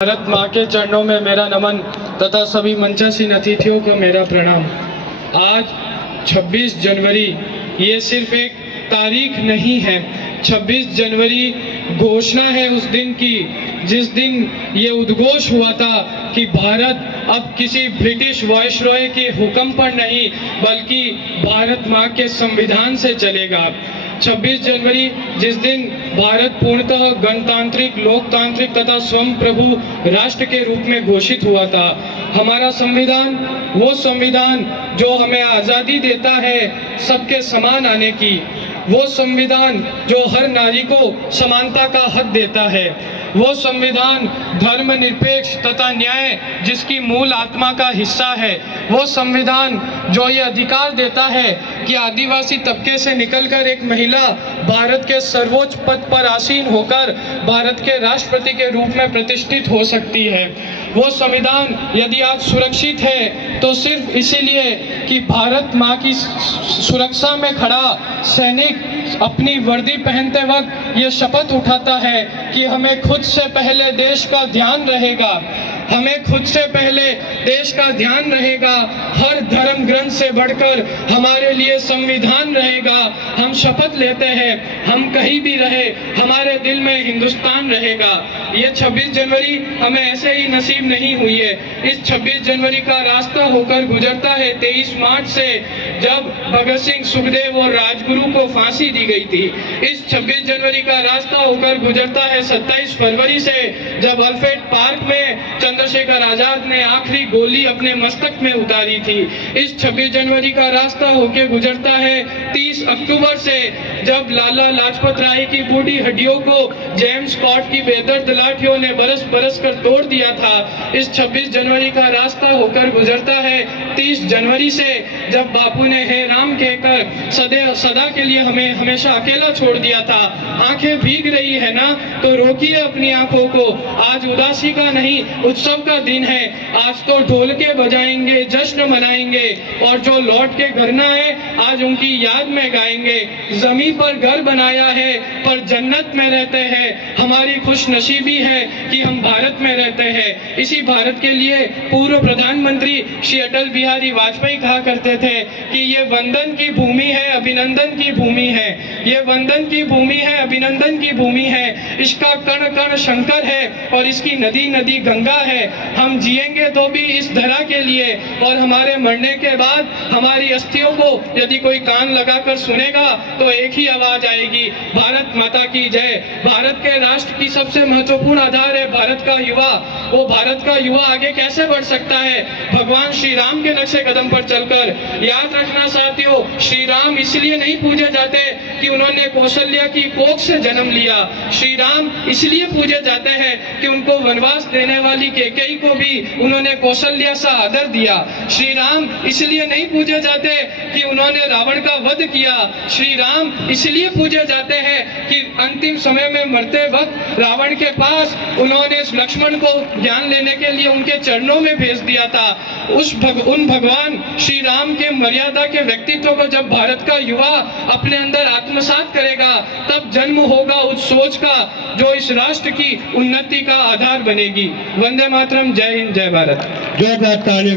भारत माँ के चरणों में मेरा नमन तथा सभी मंचासीन अतिथियों को मेरा प्रणाम। आज 26 जनवरी ये सिर्फ एक तारीख नहीं है। 26 जनवरी घोषणा है उस दिन की जिस दिन ये उद्घोष हुआ था कि भारत अब किसी ब्रिटिश वायसरॉय के हुक्म पर नहीं बल्कि भारत माँ के संविधान से चलेगा। 26 जनवरी जिस दिन भारत पूर्णतः गणतांत्रिक, लोकतांत्रिक तथा स्वयं प्रभु राष्ट्र के रूप में घोषित हुआ था। हमारा संविधान वो संविधान जो हमें आज़ादी देता है सबके समान आने की, वो संविधान जो हर नारी को समानता का हक देता है, वो संविधान धर्मनिरपेक्ष तथा न्याय जिसकी मूल आत्मा का हिस्सा है, वो संविधान जो ये अधिकार देता है कि आदिवासी तबके से निकलकर एक महिला भारत के सर्वोच्च पद पर आसीन होकर भारत के राष्ट्रपति के रूप में प्रतिष्ठित हो सकती है। वो संविधान यदि आज सुरक्षित है तो सिर्फ इसीलिए कि भारत माँ की सुरक्षा में खड़ा सैनिक अपनी वर्दी पहनते वक्त ये शपथ उठाता है कि हमें खुद से पहले देश का ध्यान रहेगा, हमें खुद से पहले देश का ध्यान रहेगा, हर धर्म ग्रंथ से बढ़कर हमारे लिए संविधान रहेगा। हम शपथ लेते हैं हम कहीं भी रहे हमारे दिल में हिंदुस्तान रहेगा। ये 26 जनवरी हमें ऐसे ही नसीब नहीं हुई है। इस 26 जनवरी का रास्ता होकर गुजरता है 23 मार्च से, जब भगत सिंह, सुखदेव और राजगुरु को फांसी दी गई थी। इस 26 जनवरी का रास्ता होकर गुजरता है 27 फरवरी से, जब अल्फ्रेड पार्क में चंद्रशेखर आजाद ने आखिरी गोली अपने मस्तक में उतारी थी। इस 26 जनवरी का रास्ता होकर गुजरता है 30 अक्टूबर से, जब लाला लाजपत राय की बूढ़ी हड्डियों को जेम्स स्कॉट की बेदर्द लाठियों ने बरस बरस कर तोड़ दिया था। इस 26 जनवरी का रास्ता होकर गुजरता है 30 जनवरी से, जब बापू ने हे राम कहकर सदा के लिए हमें हमेशा अकेला छोड़ दिया था। आंखें भीग रही है ना तो रोकिए अपनी आंखों को, आज उदासी का नहीं उत्सव का दिन है। आज तो ढोल के बजाएंगे, जश्न मनाएंगे और जो लौट के घर ना आए आज उनकी याद में गाएंगे। जमीन पर घर बनाया है पर जन्नत में रहते हैं, हमारी खुश नसीबी है कि हम भारत में रहते हैं। इसी भारत के लिए पूर्व प्रधानमंत्री श्री अटल बिहारी वाजपेयी कहा करते थे कि ये वंदन की भूमि है, अभिनंदन की भूमि है। ये वंदन की भूमि है, अभिनंदन की भूमि है। इसका कण कण शंकर है और इसकी नदी नदी गंगा है। हम जिएंगे तो भी इस धरा के लिए और हमारे मरने के बाद हमारी अस्थियों को यदि कोई कान लगाकर सुनेगा तो एक ही आवाज आएगी, भारत माता की जय। भारत के राष्ट्र की सबसे महत्वपूर्ण आधार है भारत का युवा। वो भारत का युवा आगे कैसे बढ़ सकता है? भगवान श्री राम के नक्शे कदम पर चलकर। याद रखना साथियों, श्री राम इसलिए नहीं पूजे जाते कि उन्होंने कौशल्या की कोख से जन्म लिया। श्री राम इसलिए पूजे जाते हैं कि उनको वनवास देने वाली कैकेयी को भी उन्होंने कौशल्या सा आदर दिया। श्री राम इसलिए नहीं पूजे जाते कि उन्होंने रावण का वध किया। श्री राम इसलिए पूजे जाते हैं कि अंतिम समय में मरते वक्त रावण के पास उन्होंने लक्ष्मण को ज्ञान लेने के लिए उनके चरणों में भेज दिया था। उन भगवान श्री राम के मर्यादा के व्यक्तित्व को जब भारत का युवा अपने अंदर आत्मसात करेगा तब जन्म होगा उस सोच का जो इस राष्ट्र की उन्नति का आधार बनेगी। वंदे मातरम। जय हिंद, जय भारत। जय भारत।